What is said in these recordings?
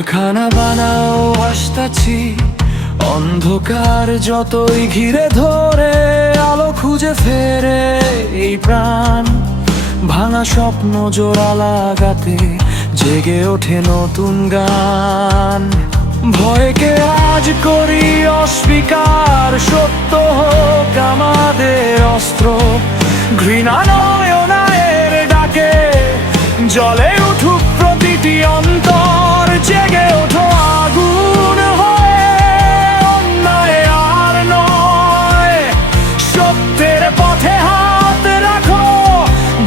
কুলখানা বানাও আসতাছি, অন্ধকার যতই ঘিরে ধরে আলো খুঁজে ফেরে এই প্রাণ। ভাঙা স্বপ্ন জোড়া লাগাতে জেগে ওঠে নতুন গান। ভয়কে আজ করি অস্বীকার, সত্য হোক আমাদের অস্ত্র। ঘৃণা নয়নের ডাকে জ্বলে উঠুক প্রতিটি অন্তর। জেগে ওঠো আগুন হয়ে, অন্যায় আর নয়। সত্যের পথে হাত রাখো,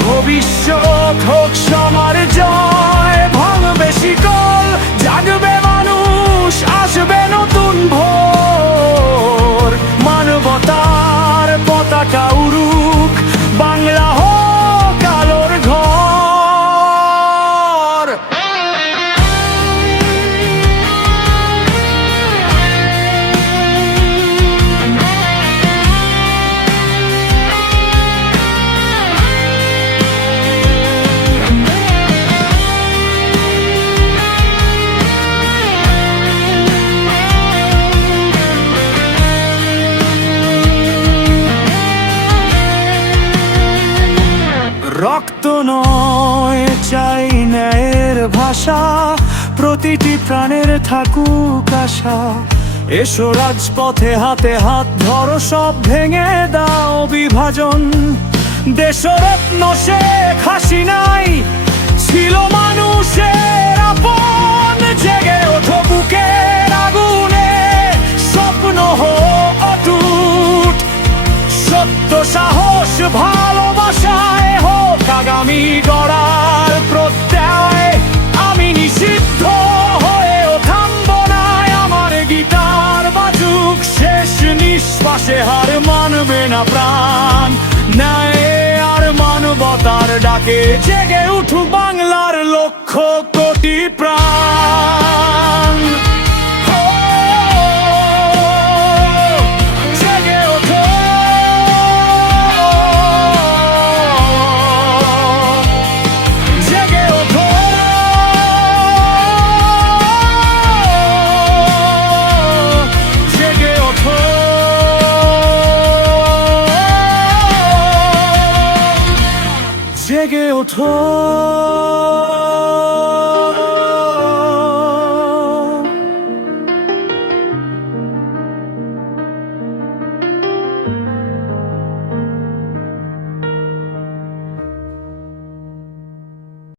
ভবিষ্যৎ হোক সবার জয়। ভাঙবে শিকল, জাগবে মানুষ, আসবে নতুন ভোর। মানবতার পতাকা উড়ুক, বাংলা হোক আলোর ঘর। রক্ত নয় চাই ন্যায়ের ভাষা, প্রতিটি প্রাণের থাকুক আশা। এসো রাজপথে হাতে হাত ধরো, সব ভেঙে দাও বিভাজন। দেশরত্ন শেখ হাসিনাই ছিল মানুষের আপন। জেগে ওঠো বুকের আগুনে, স্বপ্ন হোক অটুট। সত্য সাহস ভালোবাসায় হোক আগামী গড়ার প্রত্যয়। আমি নিষিদ্ধ হয়েও থামবো না, আমার গিটার বাজুক শেষ নিঃশ্বাসে। হার মানবে না প্রাণ, ন্যায় আর মানবতার ডাকে জেগে উঠুক বাংলার লক্ষ কোটি প্রাণ। জেগে ওঠো।